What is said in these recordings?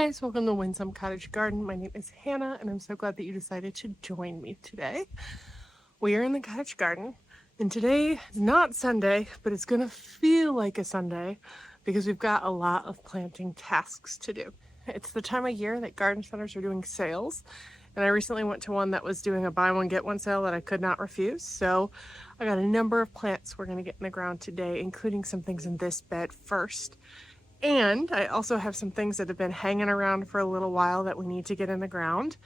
guys, welcome to Windsome Cottage Garden. My name is Hannah and I'm so glad that you decided to join me today. We are in the cottage garden and today is not Sunday, but it's gonna feel like a Sunday because we've got a lot of planting tasks to do. It's the time of year that garden centers are doing sales, and I recently went to one that was doing a buy one get one sale that I could not refuse. So I got a number of plants we're gonna get in the ground today, including some things in this bed first. And I also have some things that have been hanging around for a little while that we need to get in the ground,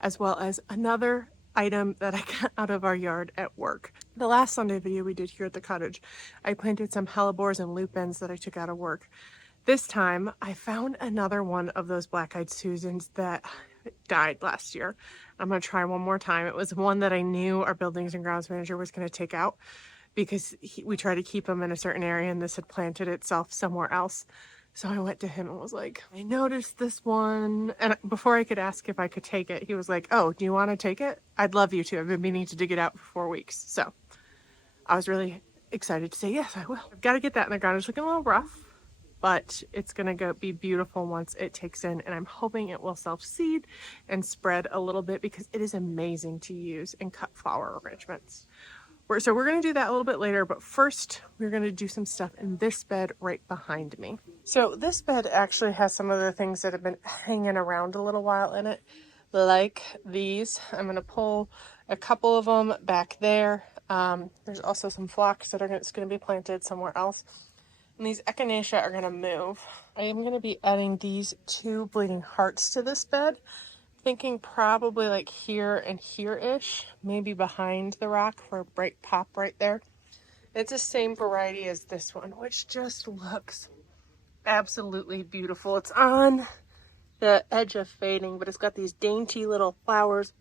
as well as another item that I got out of our yard at work. The last Sunday video we did here at the cottage, I planted some hellebores and lupins that I took out of work. This time I found another one of those black-eyed Susans that died last year. I'm going to try one more time. It was one that I knew our buildings and grounds manager was going to take out because we try to keep them in a certain area and this had planted itself somewhere else. So I went to him and was like, I noticed this one. And before I could ask if I could take it, he was like, oh, do you want to take it? I'd love you to. I've been meaning to dig it out for 4 weeks. So I was really excited to say, yes, I will. I've got to get that in the ground. It's looking a little rough, but it's going to be beautiful once it takes in. And I'm hoping it will self-seed and spread a little bit because it is amazing to use in cut flower arrangements. So we're going to do that a little bit later, but first we're going to do some stuff in this bed right behind me. So this bed actually has some of the things that have been hanging around a little while in it, like these. I'm going to pull a couple of them back there. There's also some phlox that are going to be planted somewhere else. And these echinacea are going to move. I am going to be adding these 2 bleeding hearts to this bed. Thinking probably like here and here-ish, maybe behind the rock for a bright pop right there. It's the same variety as this one, which just looks absolutely beautiful. It's on the edge of fading, but it's got these dainty little flowers,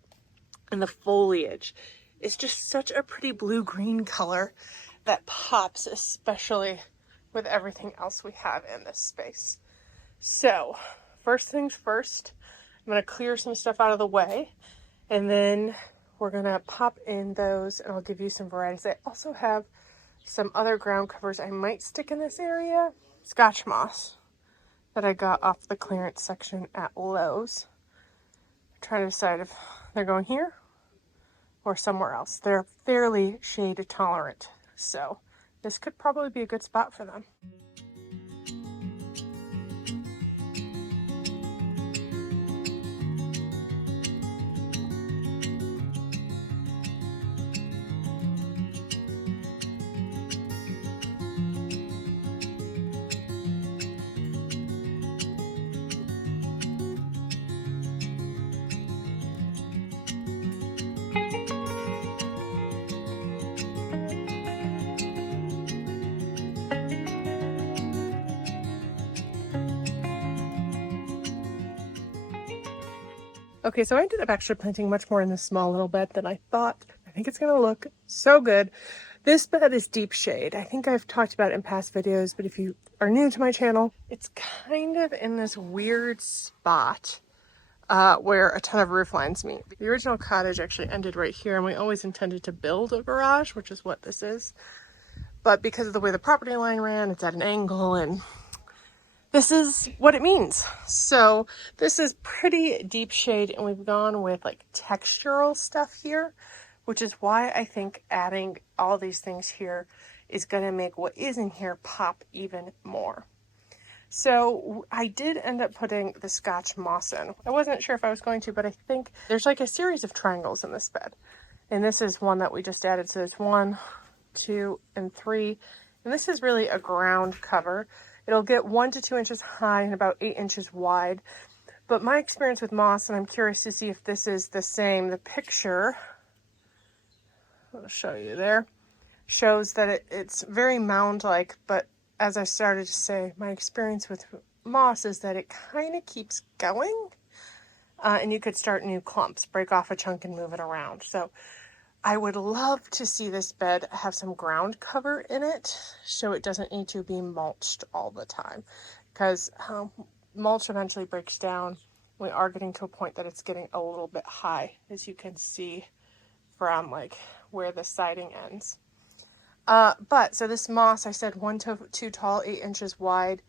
and the foliage is just such a pretty blue-green color that pops, especially with everything else we have in this space. So, first things first, I'm going to clear some stuff out of the way, and then we're going to pop in those, and I'll give you some varieties. I also have some other ground covers I might stick in this area. Scotch moss that I got off the clearance section at Lowe's. I'm trying to decide if they're going here or somewhere else. They're fairly shade tolerant, so this could probably be a good spot for them. Okay, so I ended up actually planting much more in this small little bed than I thought. I think it's going to look so good. This bed is deep shade. I think I've talked about it in past videos, but if you are new to my channel, it's kind of in this weird spot where a ton of roof lines meet. The original cottage actually ended right here, and we always intended to build a garage, which is what this is. But because of the way the property line ran, it's at an angle, and this is what it means. So this is pretty deep shade, and we've gone with like textural stuff here, which is why I think adding all these things here is going to make what is in here pop even more. So I did end up putting the Scotch moss in. I wasn't sure if I was going to, but I think there's like a series of triangles in this bed. And this is one that we just added. So there's 1, 2, and 3. And this is really a ground cover. It'll get 1 to 2 inches high and about 8 inches wide. But my experience with moss, and I'm curious to see if this is the same, the picture, I'll show you there, shows that it's very mound-like, but as I started to say, my experience with moss is that it kind of keeps going, and you could start new clumps, break off a chunk and move it around. So I would love to see this bed have some ground cover in it so it doesn't need to be mulched all the time, because mulch eventually breaks down. We are getting to a point that it's getting a little bit high, as you can see from like where the siding ends. So this moss, I said 1 to 2 tall, 8 inches wide,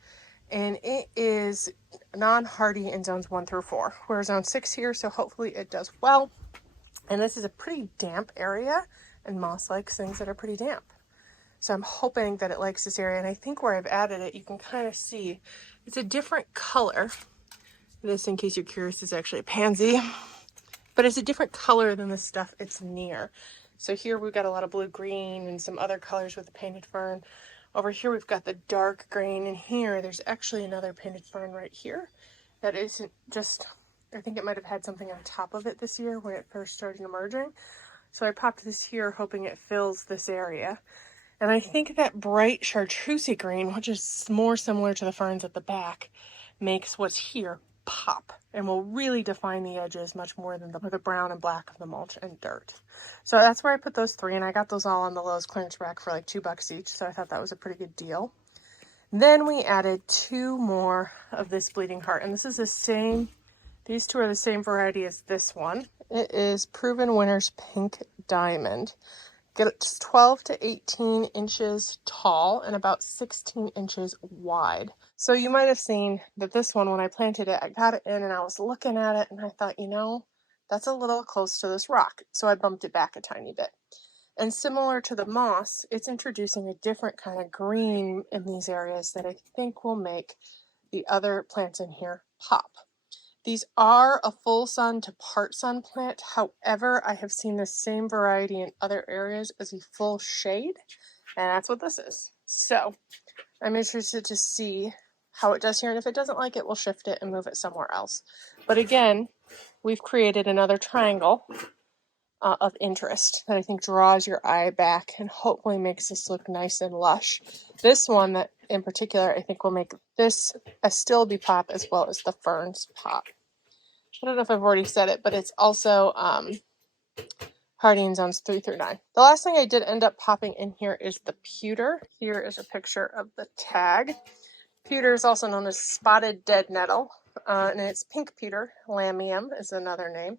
and it is non-hardy in zones 1 through 4. We're zone 6 here, so hopefully it does well. And this is a pretty damp area, and moss likes things that are pretty damp. So I'm hoping that it likes this area, and I think where I've added it, you can kind of see it's a different color. This, in case you're curious, is actually a pansy, but it's a different color than the stuff it's near. So here we've got a lot of blue-green and some other colors with the painted fern. Over here we've got the dark green, and here there's actually another painted fern right here that isn't just, I think it might have had something on top of it this year when it first started emerging. So I popped this here hoping it fills this area. And I think that bright chartreusey green, which is more similar to the ferns at the back, makes what's here pop and will really define the edges much more than the brown and black of the mulch and dirt. So that's where I put those 3, and I got those all on the Lowe's clearance rack for like $2 each, so I thought that was a pretty good deal. Then we added 2 more of this bleeding heart, and this is the same, these 2 are the same variety as this one. It is Proven Winners Pink Diamond. It's 12 to 18 inches tall and about 16 inches wide. So you might have seen that this one, when I planted it, I got it in and I was looking at it and I thought, you know, that's a little close to this rock. So I bumped it back a tiny bit. And similar to the moss, it's introducing a different kind of green in these areas that I think will make the other plants in here pop. These are a full sun to part sun plant. However, I have seen the same variety in other areas as a full shade, and that's what this is. So I'm interested to see how it does here, and if it doesn't like it, we'll shift it and move it somewhere else. But again, we've created another triangle of interest that I think draws your eye back and hopefully makes this look nice and lush. This one that in particular I think will make this astilbe pop as well as the ferns pop. I don't know if I've already said it, but it's also hardy in zones 3 through 9. The last thing I did end up popping in here is the pewter. Here is a picture of the tag. Pewter is also known as spotted dead nettle, and it's pink pewter. Lamium is another name.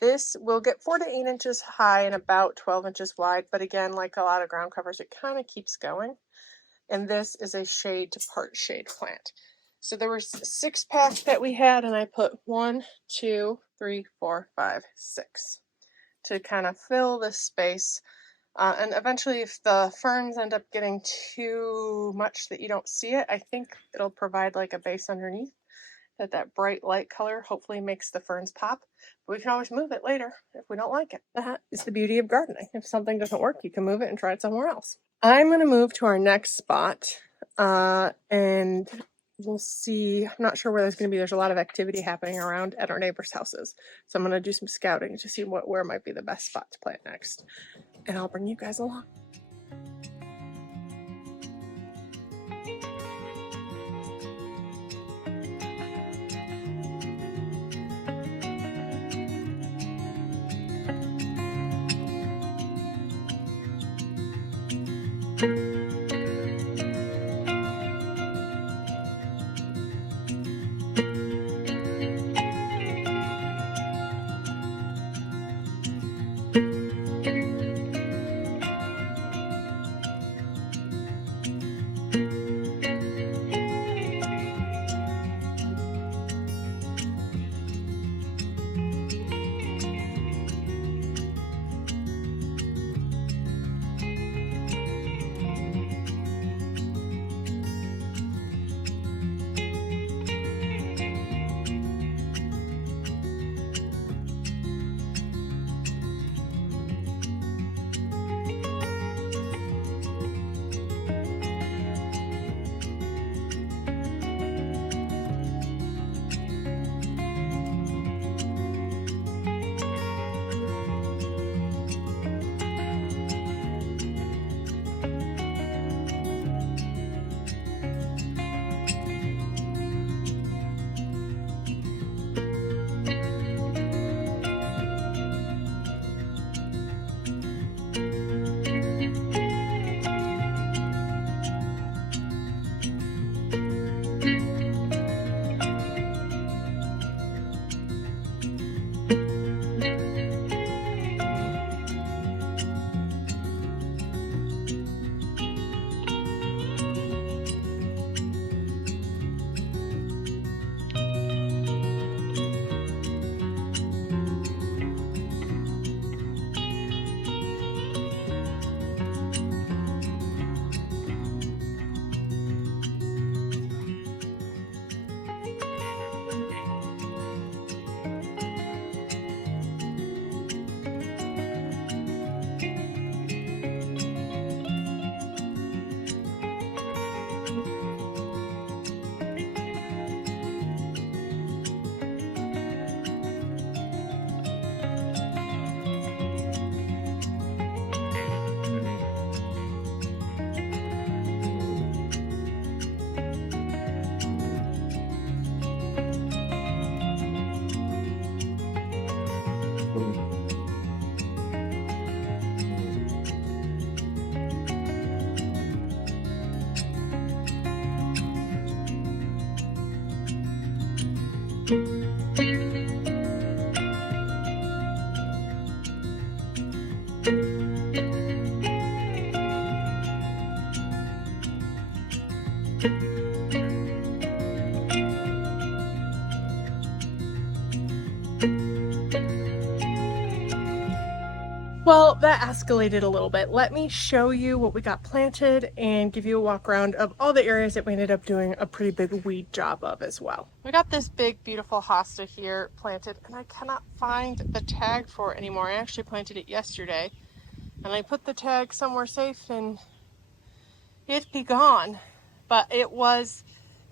This will get 4 to 8 inches high and about 12 inches wide, but again, like a lot of ground covers, it kind of keeps going. And this is a shade to part shade plant. So there was 6 pack that we had, and I put 1, 2, 3, 4, 5, 6 to kind of fill this space. And eventually, if the ferns end up getting too much that you don't see it, I think it'll provide like a base underneath that bright light color hopefully makes the ferns pop. But we can always move it later if we don't like it. That is the beauty of gardening. If something doesn't work, you can move it and try it somewhere else. I'm going to move to our next spot, and we'll see. I'm not sure where there's a lot of activity happening around at our neighbors' houses. So I'm going to do some scouting to see where might be the best spot to plant next. And I'll bring you guys along. Well, that escalated a little bit. Let me show you what we got planted and give you a walk around of all the areas that we ended up doing a pretty big weed job of as well. We got this big, beautiful hosta here planted, and I cannot find the tag for it anymore. I actually planted it yesterday, and I put the tag somewhere safe, and it'd be gone. But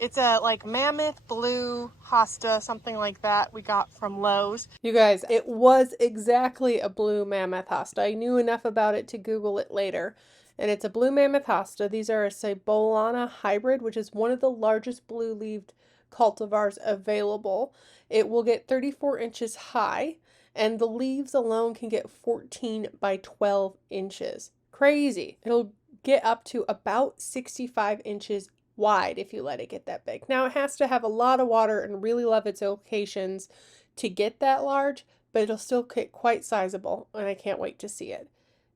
it's a like mammoth blue hosta, something like that we got from Lowe's. You guys, it was exactly a blue mammoth hosta. I knew enough about it to Google it later. And it's a blue mammoth hosta. These are a Cebolana hybrid, which is one of the largest blue-leaved cultivars available. It will get 34 inches high, and the leaves alone can get 14 by 12 inches. Crazy. It'll get up to about 65 inches wide if you let it get that big. Now it has to have a lot of water and really love its locations to get that large, but it'll still get quite sizable, and I can't wait to see it.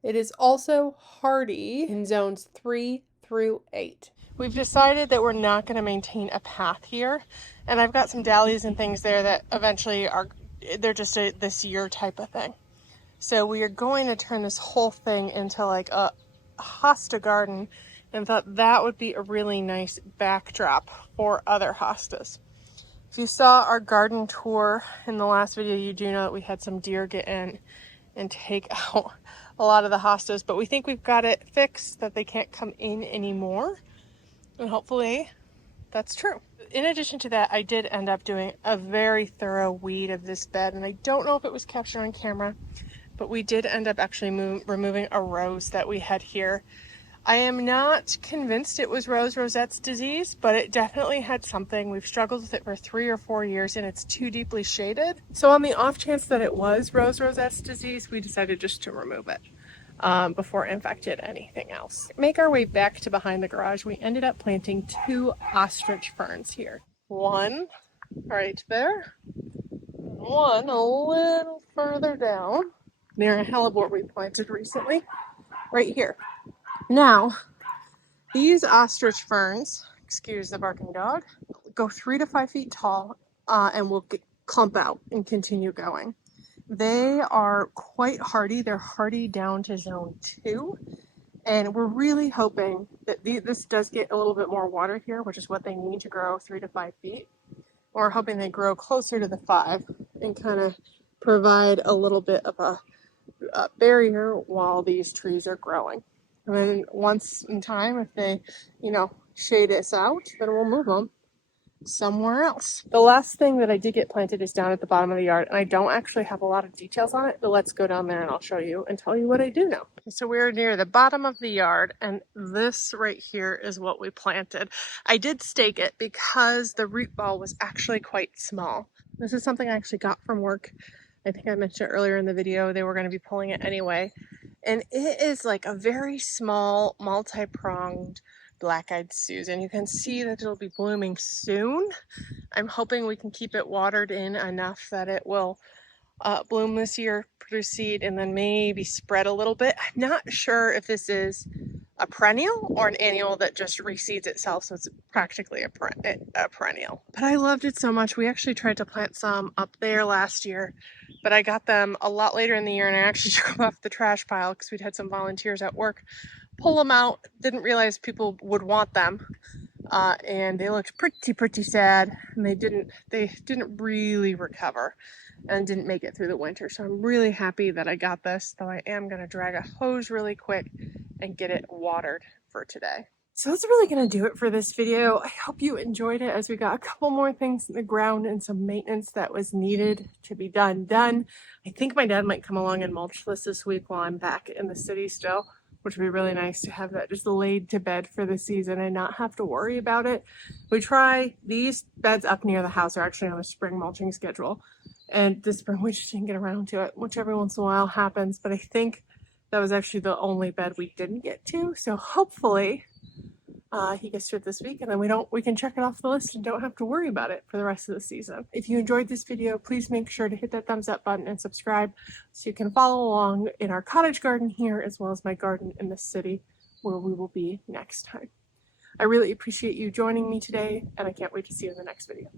It is also hardy in zones 3 through 8. We've decided that we're not going to maintain a path here, and I've got some dahlias and things there that eventually they're just a this year type of thing. So we are going to turn this whole thing into like a hosta garden, and thought that would be a really nice backdrop for other hostas. If you saw our garden tour in the last video, you do know that we had some deer get in and take out a lot of the hostas, but we think we've got it fixed that they can't come in anymore, and hopefully that's true. In addition to that, I did end up doing a very thorough weed of this bed, and I don't know if it was captured on camera, but we did end up actually removing a rose that we had here. I am not convinced it was Rosette's disease, but it definitely had something. We've struggled with it for 3 or 4 years, and it's too deeply shaded. So on the off chance that it was Rosette's disease, we decided just to remove it before it infected anything else. Make our way back to behind the garage. We ended up planting 2 ostrich ferns here. One right there, one a little further down near a hellebore we planted recently, right here. Now, these ostrich ferns, excuse the barking dog, go 3 to 5 feet tall and will clump out and continue going. They are quite hardy. They're hardy down to zone 2. And we're really hoping that this does get a little bit more water here, which is what they need to grow 3 to 5 feet. We're hoping they grow closer to the 5 and kind of provide a little bit of a barrier while these trees are growing. And then once in time, if they, shade us out, then we'll move them somewhere else. The last thing that I did get planted is down at the bottom of the yard, and I don't actually have a lot of details on it, but let's go down there and I'll show you and tell you what I do know. So we're near the bottom of the yard, and this right here is what we planted. I did stake it because the root ball was actually quite small. This is something I actually got from work. I think I mentioned it earlier in the video. They were going to be pulling it anyway. And it is like a very small, multi-pronged black-eyed Susan. You can see that it'll be blooming soon. I'm hoping we can keep it watered in enough that it will bloom this year, produce seed, and then maybe spread a little bit. I'm not sure if this is a perennial or an annual that just reseeds itself, so it's practically a perennial. But I loved it so much. We actually tried to plant some up there last year, but I got them a lot later in the year, and I actually took them off the trash pile because we'd had some volunteers at work pull them out. Didn't realize people would want them, and they looked pretty sad, and they didn't really recover and didn't make it through the winter. So I'm really happy that I got this, though I am going to drag a hose really quick and get it watered for today. So that's really going to do it for this video. I hope you enjoyed it, as we got a couple more things in the ground and some maintenance that was needed to be done. I think my dad might come along and mulch this week while I'm back in the city still, which would be really nice to have that just laid to bed for the season and not have to worry about it. We try, these beds up near the house are actually on a spring mulching schedule, and this spring we just didn't get around to it, which every once in a while happens, but I think that was actually the only bed we didn't get to. So hopefully he gets to it this week, and then we can check it off the list and don't have to worry about it for the rest of the season. If you enjoyed this video, please make sure to hit that thumbs up button and subscribe so you can follow along in our cottage garden here, as well as my garden in the city where we will be next time. I really appreciate you joining me today, and I can't wait to see you in the next video.